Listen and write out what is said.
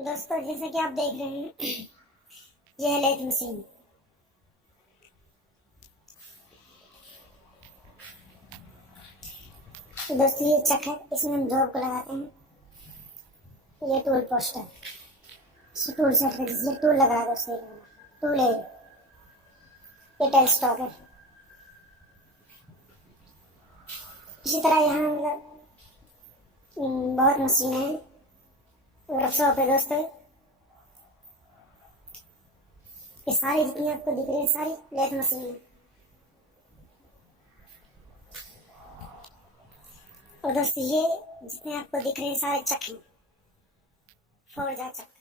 दोस्तों जैसे कि आप देख रहे हैं ये है लेथ मशीन। तो दोस्तों ये चक है, इसमें हम जॉब को लगाते हैं। ये टूल पोस्ट है, इस टूल सेट पे जिसमें टूल लगाया दोस्तों, टूल है ये टेल स्टॉक है। इसी तरह यहाँ मतलब बहुत मशीन है, वर्कशॉप है दोस्तों। ये सारी जितनी आपको दिख रही है सारी लेथ मशीन है। और दोस्तों ये जितने आपको दिख रहे हैं सारे चक हैं, फोर्जा चक।